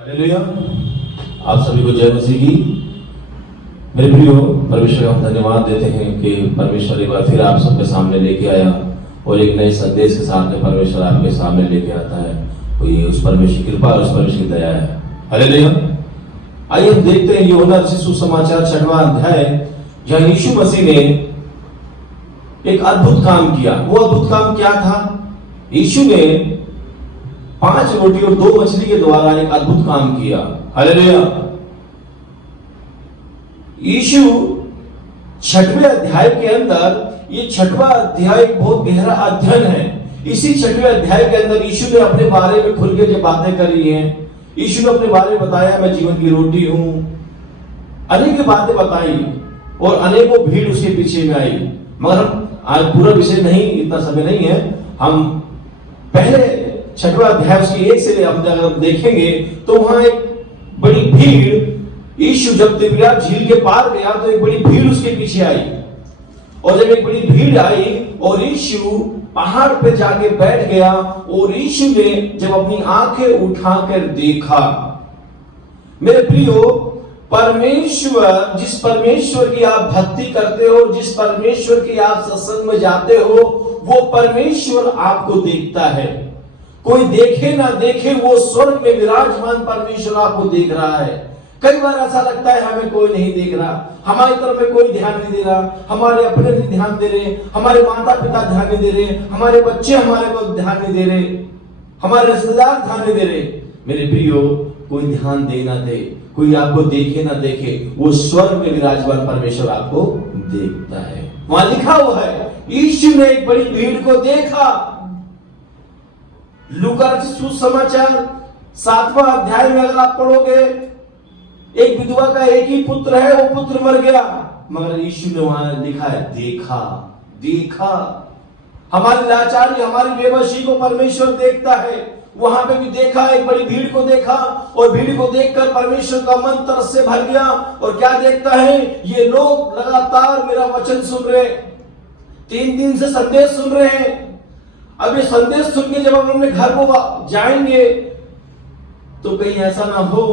Hallelujah. आप सभी को जय मसीह की। मेरे प्रियो, परमेश्वर को हम धन्यवाद देते हैं कि परमेश्वर एक बार फिर आप सबके सामने लेके आया और एक नए संदेश के साथ में परमेश्वर आपके सामने लेके आता है। तो ये उस परमेश्वर की कृपा और उस परमेश्वर की दया है। हालेलुया। आइए हम देखते हैं यूहन्ना रचित सुसमाचार 6वां अध्याय, जहाँ यीशु मसीह ने एक अद्भुत काम किया। वो अद्भुत काम क्या था? यीशु ने 5 रोटी और 2 मछली के द्वारा एक अद्भुत काम किया। हालेलुया। यीशु 6वें अध्याय के अंदर, ये 6वां अध्याय एक बहुत गहरा अध्ययन है। इसी 6वें अध्याय के अंदर यीशु ने अपने बारे में खुल के जो बातें करी हैं, यीशु ने अपने बारे में बताया, मैं जीवन की रोटी हूं, अनेक बातें बताई और अनेकों भीड़ उसके पीछे में आई। मगर हम आज पूरा विषय नहीं, इतना समय नहीं है, हम पहले 6वां अध्याय उसकी 1 से अगर देखेंगे तो वहां एक बड़ी भीड़, यीशु जब तिबिरियास झील के पार गया तो एक बड़ी भीड़ उसके पीछे आई। और जब एक बड़ी भीड़ आई और यीशु पहाड़ पे जाके बैठ गया और यीशु ने जब अपनी आंखें उठाकर देखा, मेरे प्रियो, परमेश्वर, जिस परमेश्वर की आप भक्ति करते हो, जिस परमेश्वर की आप सत्संग में जाते हो, वो परमेश्वर आपको देखता है। कोई देखे ना देखे, वो स्वर्ग में विराजमान परमेश्वर आपको देख रहा है। कई बार ऐसा लगता है हमें कोई नहीं देख रहा, हमारी तरफ में कोई ध्यान नहीं दे रहा, हमारे अपने नहीं ध्यान दे रहे, हमारे माता पिता ध्यान नहीं दे रहे, हमारे बच्चे हमारे को ध्यान नहीं दे रहे, हमारे रिश्तेदार ध्यान नहीं दे रहे। मेरे प्रियो, कोई ध्यान दे ना दे, कोई आपको देखे ना देखे, वो स्वर्ग में विराजमान परमेश्वर आपको देखता है। वहां लिखा हुआ है, यीशु ने एक बड़ी भीड़ को देखा। लूका रचित सुसमाचार 7वां अध्याय में अगर आप पढ़ोगे, एक विधवा का एक ही पुत्र है, वो पुत्र मर गया, मगर यीशु ने वहां लिखा है, देखा, देखा। हमारी लाचारी, हमारी बेबसी को परमेश्वर देखता है। वहां पे भी देखा, एक बड़ी भीड़ को देखा और भीड़ को देखकर परमेश्वर का मन तरस से भर गया। और क्या देखता है? ये लोग लगातार मेरा वचन सुन रहे, 3 दिन से संदेश सुन रहे हैं। अब ये संदेश सुन के जब हम अपने घर को जाएंगे तो कहीं ऐसा ना हो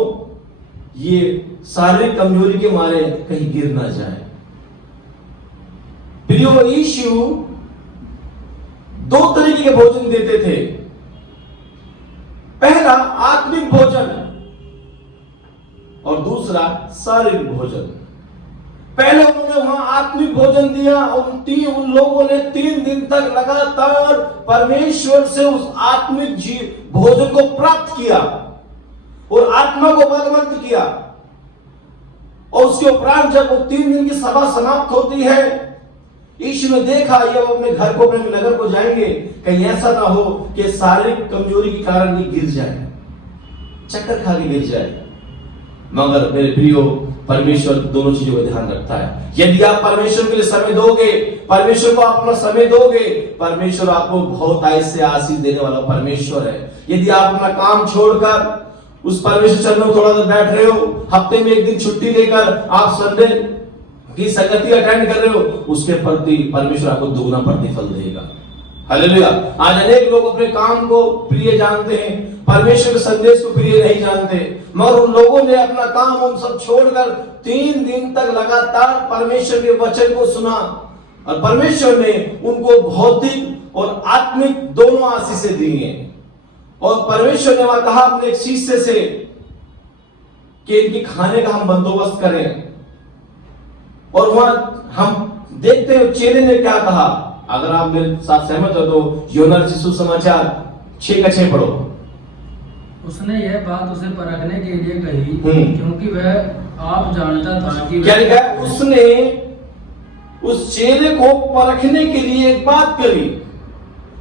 ये शारीरिक कमजोरी के मारे कहीं गिर ना जाए। प्रियो, यीशु 2 तरीके के भोजन देते थे। पहला आत्मिक भोजन और दूसरा शारीरिक भोजन। पहले उन्होंने वहां आत्मिक भोजन दिया और उन लोगों ने 3 दिन तक लगातार परमेश्वर से उस आत्मिक भोजन को प्राप्त किया और आत्मा को बलवंत किया। और उसके उपरांत जब वो 3 दिन की सभा समाप्त होती है, यीशु ने देखा ये अपने घर को, अपने नगर को जाएंगे, कहीं ऐसा ना हो कि शारीरिक कमजोरी के कारण ये गिर जाए, चक्कर खा के गिर जाए। मगर मेरे प्रियो, परमेश्वर दोनों चीजों का ध्यान रखता है। यदि आप परमेश्वर के लिए समय दोगे, परमेश्वर को अपना समय दोगे, परमेश्वर आपको बहुत आयस से आशीष देने वाला परमेश्वर है। यदि आप अपना काम छोड़कर उस परमेश्वर चरणों में थोड़ा देर बैठ रहे हो, हफ्ते में 1 दिन छुट्टी लेकर आप संडे की संगति अटेंड कर रहे हो, उसके प्रति परमेश्वर आपको दुगना प्रतिफल देगा। हालेलुया। आज अनेक लोग अपने काम को प्रिय जानते हैं, परमेश्वर के संदेश को प्रिय नहीं जानते, मगर उन लोगों ने अपना काम उन सब छोड़कर 3 दिन तक लगातार परमेश्वर के वचन को सुना और परमेश्वर ने उनको भौतिक और आत्मिक दोनों आशीषें दी हैं। और परमेश्वर ने वहां कहा अपने एक शिष्य से कि इनके खाने का हम बंदोबस्त करें। और वहां हम देखते हैं चेले ने क्या कहा। अगर आप मेरे साथ सहमत हो तो यूहन्ना रचित सुसमाचार 6:6 पढ़ो। उसने यह बात उसे परखने के लिए कही, क्योंकि वह आप जानता था कि क्या लिखा है? उसने उस चेले को परखने के लिए एक बात करी,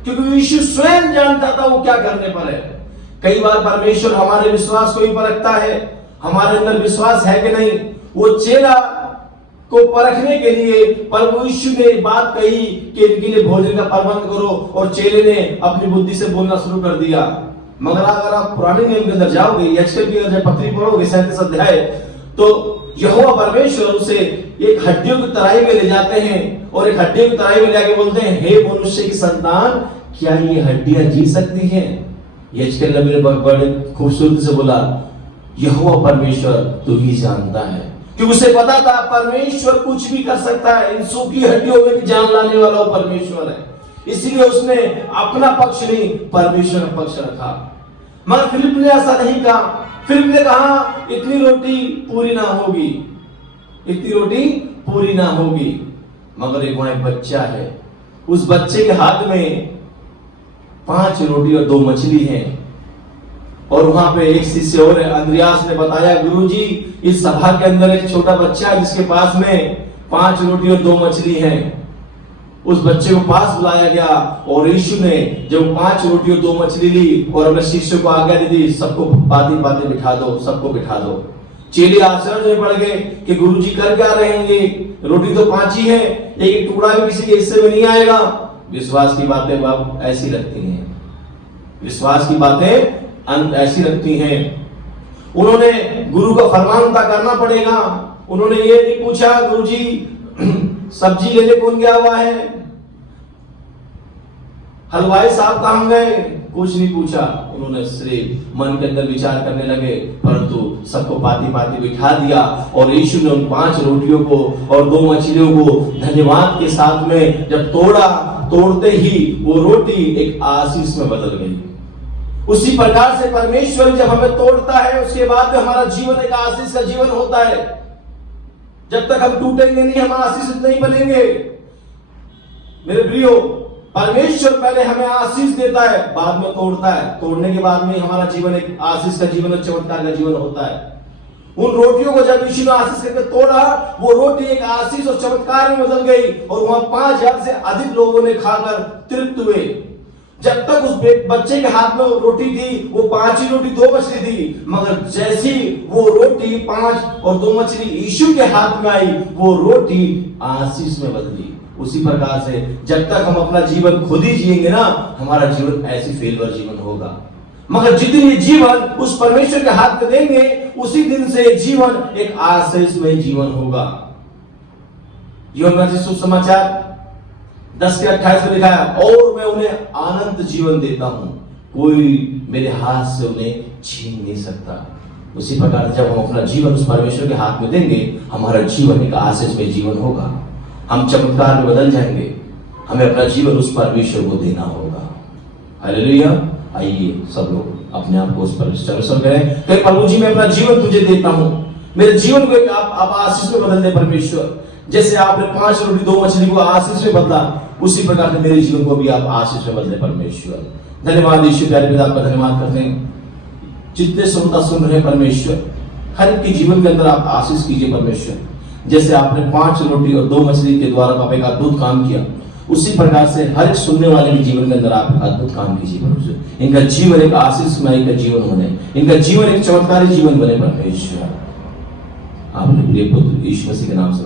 क्योंकि यीशु स्वयं जानता था वो क्या करने पर है। कई बार परमेश्वर हमारे विश्वास को ही परखता है, हमारे अंदर विश्वास है कि नहीं। वो चेला को परखने के लिए प्रभु यीशु ने बात कही कि इनके लिए भोजन का प्रबंध करो, और चेले ने अपनी बुद्धि से बोलना शुरू कर दिया। मगर अगर आप पुराने नियम के अंदर जाओगे, यशकेल की अगर पत्री पढ़ोगे 37 अध्याय, तो यहोवा परमेश्वर उसे एक हड्डियों की तराई में ले जाते हैं और एक हड्डियों की तराई में लेके बोलते हैं, हे मनुष्य की संतान, क्या ये हड्डियां जी सकती हैं? यशकेल नबी ने बड़े खूबसूरती से बोला, यहोवा परमेश्वर तू ही जानता है, कि उसे पता था परमेश्वर कुछ भी कर सकता है, इन सूखी हड्डियों में भी जान लाने वाला वो परमेश्वर है। इसलिए उसने अपना पक्ष नहीं, परमेश्वर का पक्ष रखा। मगर फिलिप ने ऐसा नहीं कहा। फिलिप ने कहा इतनी रोटी पूरी ना होगी, इतनी रोटी पूरी ना होगी। मगर एक वहां एक बच्चा है, उस बच्चे के हाथ में 5 रोटी और 2 मछली है। और वहां पे एक शिष्य और है, अंद्रयास ने बताया, गुरुजी इस सभा के अंदर एक छोटा बच्चा है जिसके पास में 5 रोटी और 2 मछली है। उस बच्चे को पास बुलाया गया और यीशु ने जब 5 रोटी और 2 मछली ली और अपने शिष्य को आज्ञा दी थी, सबको बातें बातें बिठा दो, सबको बिठा दो। चेले आश्चर्य में पड़ गए कि गुरुजी कर क्या रहे हैं, रोटी तो 5 ही है, एक टुकड़ा भी किसी के हिस्से में नहीं आएगा। विश्वास की बातें बाप ऐसी लगती हैं, विश्वास की बातें ऐसी लगती हैं। उन्होंने गुरु का फरमान करना पड़ेगा। उन्होंने ये नहीं पूछा गुरुजी सब्जी लेने कौन गया हुआ है, हलवाई साहब कहां गए, कुछ नहीं पूछा। उन्होंने सिर्फ मन के अंदर विचार करने लगे, परंतु सबको पाती पाती बिठा दिया। और यीशु ने उन 5 रोटियों को और 2 मछलियों को धन्यवाद के साथ में जब तोड़ा, तोड़ते ही वो रोटी एक आशीष में बदल गई। उसी प्रकार से परमेश्वर जब हमें तोड़ता है, उसके बाद हमारा जीवन एक आशीष का जीवन होता है। जब तक हम टूटेंगे नहीं, हम आशीष नहीं बनेंगे। मेरे प्रियो, परमेश्वर पहले हमें आशीष देता है, बाद में तोड़ता है। तोड़ने के बाद में हमारा जीवन एक आशीष का जीवन और चमत्कार का जीवन होता है। उन रोटियों को जब यीशु ने आशीष करके तोड़ा, वो रोटी एक आशीष और चमत्कार में बदल गई और वहां 5000 से अधिक लोगों ने खाकर तृप्त हुए। जब तक उस बच्चे के हाथ में रोटी थी, वो 5 ही रोटी 2 मछली थी। मगर जैसी वो रोटी 5 और 2 मछली यीशु के हाथ में आई, वो रोटी आशीष में बदली। उसी प्रकार से जब तक हम अपना जीवन खुद ही जिएंगे ना, हमारा जीवन ऐसी फेलवर जीवन होगा। मगर जितनी जीवन उस परमेश्वर के हाथ में देंगे, उसी दिन से जीवन एक आशीष में जीवन होगा। यूहन्ना सुसमाचार 10 के 28 में लिखा है, और मैं उन्हें अनंत जीवन देता हूं, कोई मेरे हाथ से उन्हें छीन नहीं सकता। उसी प्रकार जब हम अपना जीवन उस परमेश्वर के हाथ में देंगे, हमारा जीवन एक आशीष में जीवन होगा। हम चमत्कार में बदल जाएंगे। हमें अपना जीवन उस परमेश्वर को देना होगा। हालेलुया। आइए सब लोग अपने आप को उस परमेश्वर से करें कि प्रभु जी मैं अपना जीवन तुझे देता हूं, मेरे जीवन को आप आशीष में बदल दे परमेश्वर। जैसे आपने 5 रोटी 2 मछली को आशीष में बदला, उसी प्रकार से मेरे जीवन को भी आप आशीष में बदले परमेश्वर। धन्यवाद यीशु, प्यारे पिता आपका धन्यवाद करते हैं। जितने श्रोता सुन रहे परमेश्वर, हर एक के जीवन के अंदर आप आशीष कीजिए परमेश्वर। जैसे आपने 5 रोटी और 2 मछली के द्वारा आप एक अद्भुत काम किया, उसी प्रकार से हर एक सुनने वाले के जीवन के अंदर आप अद्भुत काम कीजिए परमेश्वर। इनका जीवन एक आशीषमय का जीवन बने, इनका जीवन एक चमत्कारी जीवन बने परमेश्वर। आपने प्रिय पुत्र यीशु मसीह के नाम से